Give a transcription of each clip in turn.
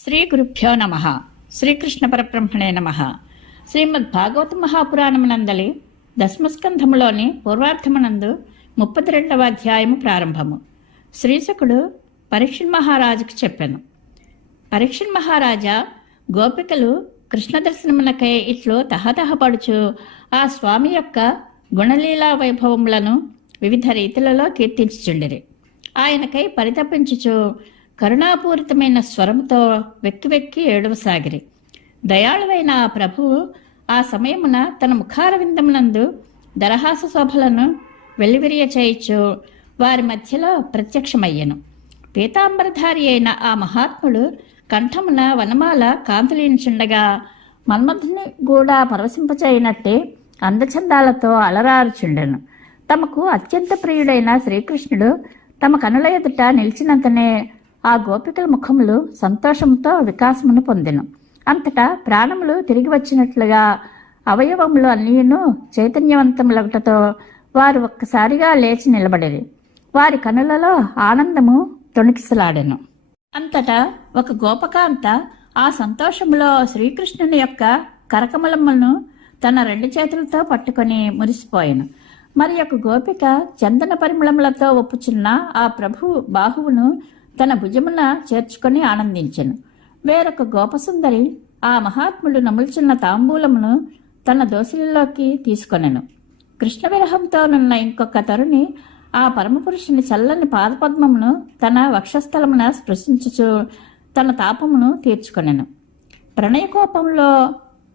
శ్రీ గురుభ్యో నమ. శ్రీకృష్ణ పరబ్రహ్మణే నమ. శ్రీమద్ భాగవత మహాపురాణమునందలి దశమస్కంధములోని పూర్వార్థమునందు 32వ అధ్యాయము ప్రారంభము. శ్రీశకుడు పరీక్షణ్ మహారాజుకు చెప్పెను. పరీక్షణ్ మహారాజా, గోపికలు కృష్ణ దర్శనమునకై ఇట్లు తహతహపడుచు ఆ స్వామి యొక్క గుణలీలా వైభవములను వివిధ రీతులలో కీర్తించుచుండిరి. ఆయనకై పరితపించుచు కరుణాపూరితమైన స్వరముతో వెక్కి వెక్కి ఏడవసాగిరి. దయాళువైన ఆ ప్రభువు ఆ సమయమున తన ముఖారవిందమునందు దరహాస శోభలను వెల్లివిరియ చేయిచు వారి మధ్యలో ప్రత్యక్షమయ్యను. పీతాంబరధారి అయిన ఆ మహాత్ముడు కంఠమున వనమాల కాంతులీనుచుండగా మన్మధుని కూడా పరవశింపచేయనట్టే అందచందాలతో అలరారుచుండెను. తమకు అత్యంత ప్రియుడైన శ్రీకృష్ణుడు తమ కనుల ఎదుట నిలిచినంతనే ఆ గోపికల ముఖములు సంతోషంతో వికాసమును పొందెను. అంతటా ప్రాణములు తిరిగి వచ్చినట్లుగా అవయవములు అన్నీను చైతన్యవంతములగుటతో వారు ఒక్కసారిగా లేచి నిలబడిరి. వారి కనులలో ఆనందము తొణికిసలాడెను. అంతటా ఒక గోపకాంత ఆ సంతోషములో శ్రీకృష్ణుని యొక్క కరకమలములను తన 2 చేతులతో పట్టుకొని మురిసిపోయెను. మరి ఒక గోపిక చందన పరిమళములతో ఒప్పుచున్న ఆ ప్రభు బాహువును తన భుజమున చేర్చుకొని ఆనందించెను. వేరొక గోపసుందరి ఆ మహాత్ముడు నముల్చున్న తాంబూలమును తన దోసిలిలోకి తీసుకొనెను. కృష్ణ విరహంతోనున్న ఇంకొక తరుణి ఆ పరమపురుషుని చల్లని పాదపద్మమును తన వక్షస్థలమున స్పృశించుచు తన తాపమును తీర్చుకొనెను. ప్రణయకోపంలో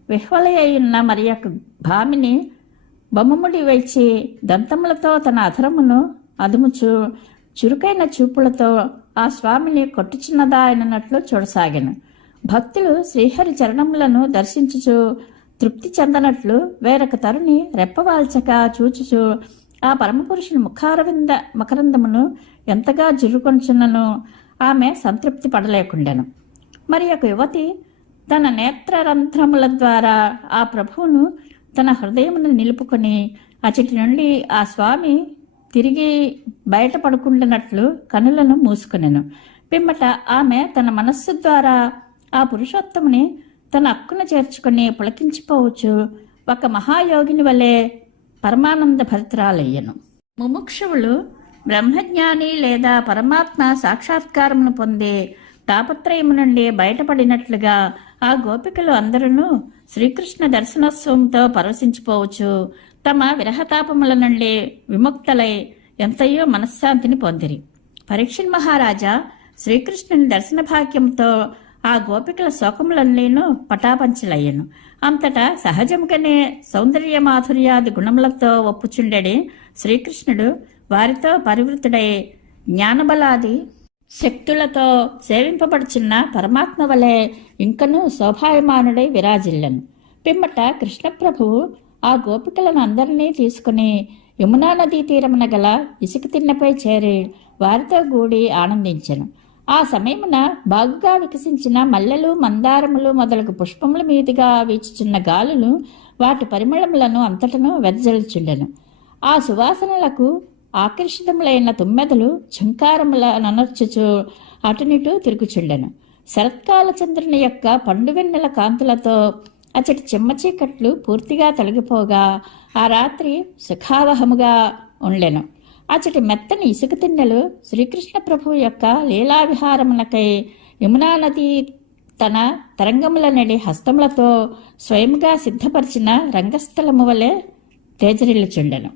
విహ్వలయ్యున్న మరి యొక్క భామిని బొమ్మముడి వేచి దంతములతో తన అధరమును అదుముచు చురుకైన చూపులతో ఆ స్వామిని కొట్టుచున్నదాయనట్లు చూడసాగాను. భక్తులు శ్రీహరి చరణములను దర్శించుచు తృప్తి చెందనట్లు వేరొక తరుణి రెప్పవాల్చక చూచుచు ఆ పరమపురుషుని ముఖారవింద మకరందమును ఎంతగా జుర్రుకొంచున్నను ఆమె సంతృప్తి పడలేకుండెను. మరి ఒక యువతి తన నేత్రరంధ్రముల ద్వారా ఆ ప్రభువును తన హృదయమును నిలుపుకొని అచటి నుండి ఆ స్వామి తిరిగి బయటపడుకుంటున్నట్లు కనులను మూసుకొనెను. పిమ్మట ఆమె తన మనస్సు ద్వారా ఆ పురుషోత్తముని తన అక్కున చేర్చుకుని పులకించిపోవచ్చు ఒక మహాయోగిని వలె పరమానంద భరితురాలయ్యను. ముముక్షువులు బ్రహ్మజ్ఞాని లేదా పరమాత్మ సాక్షాత్కారమును పొందే తాపత్రయము నుండి బయటపడినట్లుగా ఆ గోపికలు అందరూ శ్రీకృష్ణ దర్శనోత్సవంతో పరవశించిపోవచ్చు తమ విరహతాపముల నుండి విముక్తలై ఎంతయో మనశ్శాంతిని పొందిరి. పరీక్షణ్ మహారాజా, శ్రీకృష్ణుని దర్శన భాగ్యంతో ఆ గోపికల శోకములన్నీను పటాపంచలయ్యను. అంతటా సహజముగానే సౌందర్య మాధుర్యాది గుణములతో ఒప్పుచుండెడి శ్రీకృష్ణుడు వారితో పరివృతుడై జ్ఞానబలాది శక్తులతో సేవింపబడుచున్న పరమాత్మ వలె ఇంకనూ శోభాయమానుడై విరాజిల్లెను. పిమ్మట కృష్ణప్రభువు ఆ గోపికలను అందరినీ తీసుకుని యమునా నదీ తీరమున గల ఇసుక తిన్నపై చేరి వారితో కూడి ఆనందించెను. ఆ సమయమున బాగుగా వికసించిన మల్లెలు, మందారములు మొదలగు పుష్పముల మీదుగా వీచుచున్న గాలులు వాటి పరిమళములను అంతటను వెదజల్చుండెను. ఆ సువాసనలకు ఆకర్షితములైన తుమ్మెదలు ఝంకారముల ననర్చుచు అటునిటూ తిరుగుచుండెను. శరత్కాల చంద్రుని యొక్క పండువెన్నెల కాంతులతో అచటి చెమ్మ చీకట్లు పూర్తిగా తొలగిపోగా ఆ రాత్రి సుఖావహముగా ఉండెను. అచటి మెత్తని ఇసుక తిన్నెలు శ్రీకృష్ణ ప్రభువు యొక్క లీలావిహారమునకై యమునా నది తన తరంగముల నడి హస్తములతో స్వయంగా సిద్ధపరిచిన రంగస్థలము వలె తేజరిల్లుచుండెను.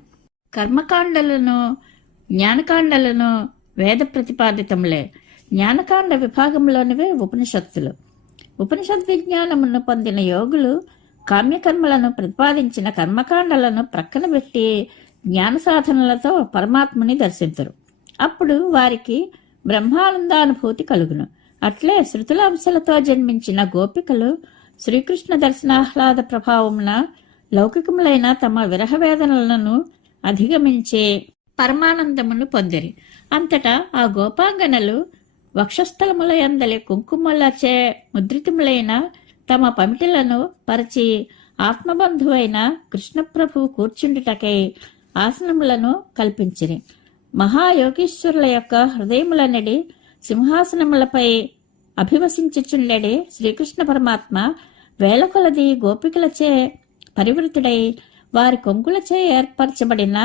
కర్మకాండలను జ్ఞానకాండలను వేద ప్రతిపాదితములే. జ్ఞానకాండ విభాగంలోనివే ఉపనిషత్తులు. ఉపనిషద్ విజ్ఞానమును పొందిన యోగులు కామ్యకర్మలను ప్రతిపాదించిన కర్మకాండలను ప్రక్కన పెట్టి జ్ఞాన సాధనలతో పరమాత్మని దర్శించరు. అప్పుడు వారికి బ్రహ్మానందానుభూతి కలుగును. అట్లే శృతుల అంశాలతో జన్మించిన గోపికలు శ్రీకృష్ణ దర్శనాహ్లాద ప్రభావమున లౌకికములైన తమ విరహవేదనలను అధిగమించే పరమానందమును పొందిరి. అంతటా ఆ గోపాంగనలు వక్షస్థలముల యందలి కుంకుమలచే ముద్రితములైన తమ పమిటలను పరిచి ఆత్మబంధువైన కృష్ణప్రభువు కూర్చుండుటకై ఆసనములను కల్పించిరి. మహాయోగీశ్వరుల యొక్క హృదయములనడి సింహాసనములపై అభివసించుచుండెడి శ్రీకృష్ణ పరమాత్మ వేల కొలది గోపికలచే పరివృతుడై వారి కొంగులచే ఏర్పరచబడిన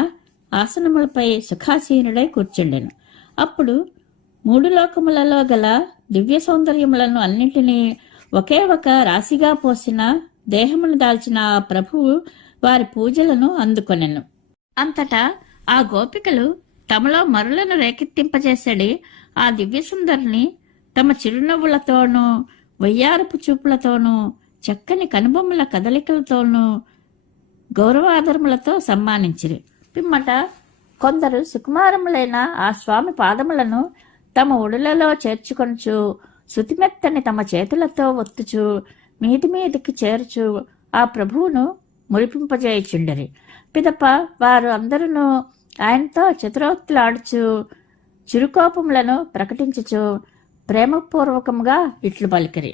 ఆసనములపై సుఖాసీనుడై కూర్చుండెను. అప్పుడు మూడు లోకములలో గల దివ్య సౌందర్యములను అన్నింటినీ ఒకే ఒక రాశిగా పోసిన దేహమును దాల్చిన ఆ ప్రభువు వారి పూజలను అందుకొనెను. అంతటా ఆ గోపికలు తమలో మరులను రేకెత్తింపజేసడి ఆ దివ్యసుందరిని తమ చిరునవ్వులతోనూ వయ్యారపు చూపులతోనూ చక్కని కనుబొమ్మల కదలికలతోనూ గౌరవాదరములతో సన్మానించిరి. పిమ్మట కొందరు సుకుమారములైన ఆ స్వామి పాదములను తమ ఒడులలో చేర్చుకొనుచు శృతిమెత్తని తమ చేతులతో ఒత్తుచు మీది మీదికి చేర్చు ఆ ప్రభువును మురిపింపజేయుచుండిరి. పిదప వారు అందరూ ఆయనతో చతురోక్తులాడుచు చిరుకోపములను ప్రకటించుచు ప్రేమపూర్వకముగా ఇట్లు పలికిరి.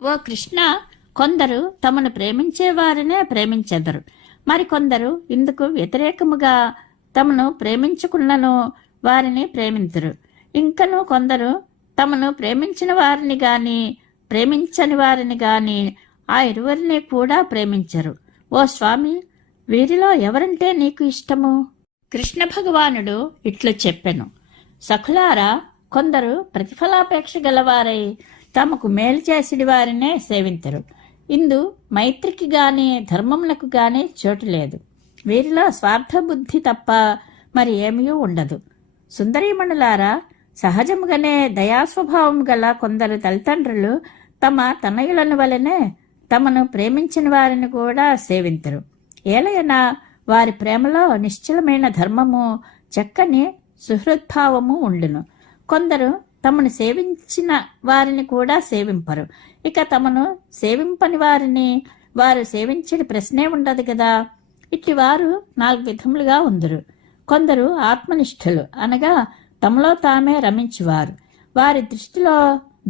ఓ కృష్ణ, కొందరు తమను ప్రేమించే వారినే ప్రేమించెదరు, మరికొందరు ఇందుకు వ్యతిరేకముగా తమను ప్రేమించుకున్నను వారిని ప్రేమించరు. ఇంకను కొందరు తమను ప్రేమించిన వారిని గాని ప్రేమించని వారిని గాని ఆ ఇరువురిని కూడా ప్రేమించరు. ఓ స్వామి, వీరిలో ఎవరంటే నీకు ఇష్టము? కృష్ణ భగవానుడు ఇట్లు చెప్పెను. సఖులారా, కొందరు ప్రతిఫలాపేక్ష గలవారై తమకు మేలు చేసిడి వారినే సేవించరు. ఇందు మైత్రికి గాని ధర్మములకు గాని చోటు లేదు. వీరిలో స్వార్థబుద్ధి తప్ప మరి ఏమీ ఉండదు. సుందరీమణులారా, సహజముగానే దయాస్వభావం గల కొందరు తల్లిదండ్రులు తమ తనయులను వలనే తమను ప్రేమించిన వారిని కూడా సేవించరు. ఏలైనా వారి ప్రేమలో నిశ్చలమైన ధర్మము, చక్కని సుహృద్భావము ఉండును. కొందరు తమను సేవించిన వారిని కూడా సేవింపరు. ఇక తమను సేవింపని వారిని వారు సేవించని ప్రశ్నే ఉండదు కదా. ఇట్టి వారు 4 విధములుగా ఉందరు. కొందరు ఆత్మనిష్ఠులు, అనగా తమలో తామే రమించువారు, వారి దృష్టిలో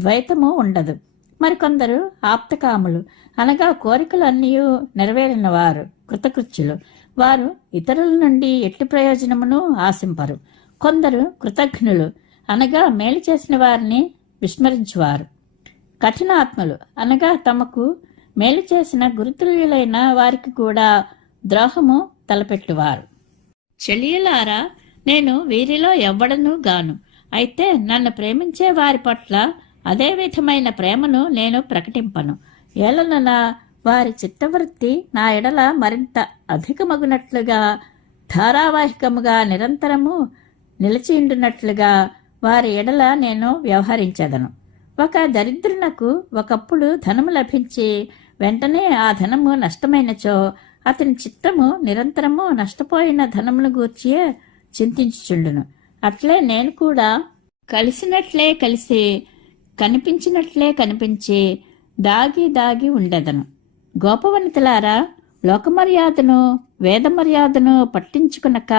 ద్వైతము ఉండదు. మరికొందరు ఆప్తకాములు, అనగా కోరికలు అన్నీ నెరవేరిన వారు, కృతకృత్యులు, వారు ఇతరుల నుండి ఎట్టి ప్రయోజనమును ఆశింపరు. కొందరు కృతజ్ఞులు, అనగా మేలు చేసిన వారిని విస్మరించువారు. కఠినాత్మలు, అనగా తమకు మేలు చేసిన గురుతుల్యులైన వారికి కూడా ద్రోహము తలపెట్టువారు. చెలియలారా, నేను వీరిలో ఎవ్వడను గాను. అయితే నన్ను ప్రేమించే వారి పట్ల అదే విధమైన ప్రేమను నేను ప్రకటింపను. ఏలనన వారి చిత్తవృత్తి నా ఎడల మరింత అధికమగునట్లుగా, ధారావాహికముగా నిరంతరము నిలిచిండునట్లుగా వారి ఎడల నేను వ్యవహరించదను. ఒక దరిద్రునకు ఒకప్పుడు ధనము లభించి వెంటనే ఆ ధనము నష్టమైనచో అతని చిత్తము నిరంతరము నష్టపోయిన ధనమును గూర్చియే చింతించుచుండును. అట్లే నేను కూడా కలిసినట్లే కలిసి, కనిపించినట్లే కనిపించి, దాగి దాగి ఉండెదను. గోపవనితలారా, లోకమర్యాదను వేదమర్యాదను పట్టించుకునక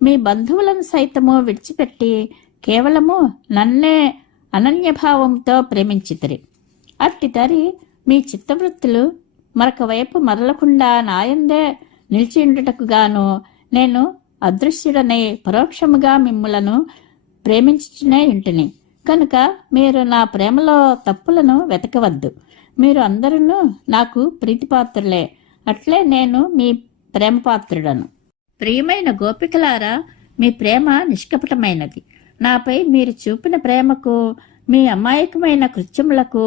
మీ బంధువులను సైతము విడిచిపెట్టి కేవలము నన్నే అనన్యభావంతో ప్రేమించితిరి. అట్టి తరి మీ చిత్తవృత్తులు మరొక వైపు మరలకుండా నాయందే నిలిచిండుటకు గాను నేను అదృశ్యుడనే పరోక్షముగా మిమ్ములను ప్రేమించుచునే ఇంటిని. కనుక మీరు నా ప్రేమలో తప్పులను వెతకవద్దు. మీరు అందరూ నాకు ప్రీతిపాత్రులే, అట్లే నేను మీ ప్రేమపాత్రుడను. ప్రియమైన గోపికలారా, మీ ప్రేమ నిష్కపటమైనది. నాపై మీరు చూపిన ప్రేమకు, మీ అమాయకమైన కృత్యములకు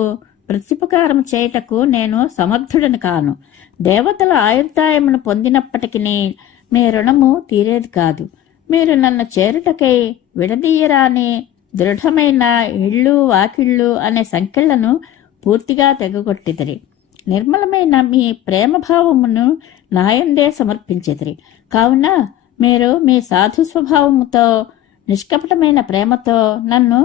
ప్రత్యుపకారం చేయుటకు నేను సమర్థుడను కాను. దేవతల ఆయుర్దాయమును పొందినప్పటికీ మీ రుణము తీరేది కాదు. మీరు నన్ను చేరుటకై విడదీయరాని దృఢమైన ఇళ్ళు వాకిళ్ళు అనే సంఖ్యలను పూర్తిగా తెగగొట్టిదిరి. నిర్మలమైన మీ ప్రేమభావమును నాయందే సమర్పించిదిరి. కావున మీరు మీ సాధు స్వభావముతో, నిష్కపటమైన ప్రేమతో నన్ను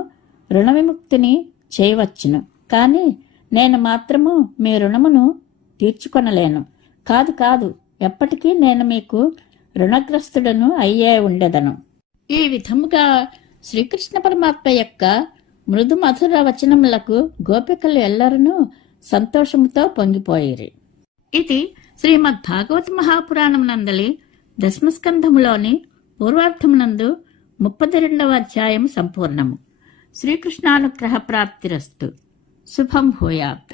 రుణ విముక్తిని చేయవచ్చును. కానీ నేను మాత్రము మీ రుణమును తీర్చుకొనలేను. కాదు కాదు, ఎప్పటికీ నేను మీకు రుణగ్రస్తుడను అయ్యే ఉండెదను. ఈ విధముగా శ్రీకృష్ణ పరమాత్మ యొక్క మృదు మధుర వచనములకు గోపికలు ఎల్లరూ సంతోషముతో పొంగిపోయిరి. ఇది శ్రీమద్ భాగవత మహాపురాణం నందలి దశమస్కంధములోని పూర్వార్థమునందు 32వ అధ్యాయము సంపూర్ణము. శ్రీకృష్ణానుగ్రహ ప్రాప్తిరస్తు. శుభం భూయాత్.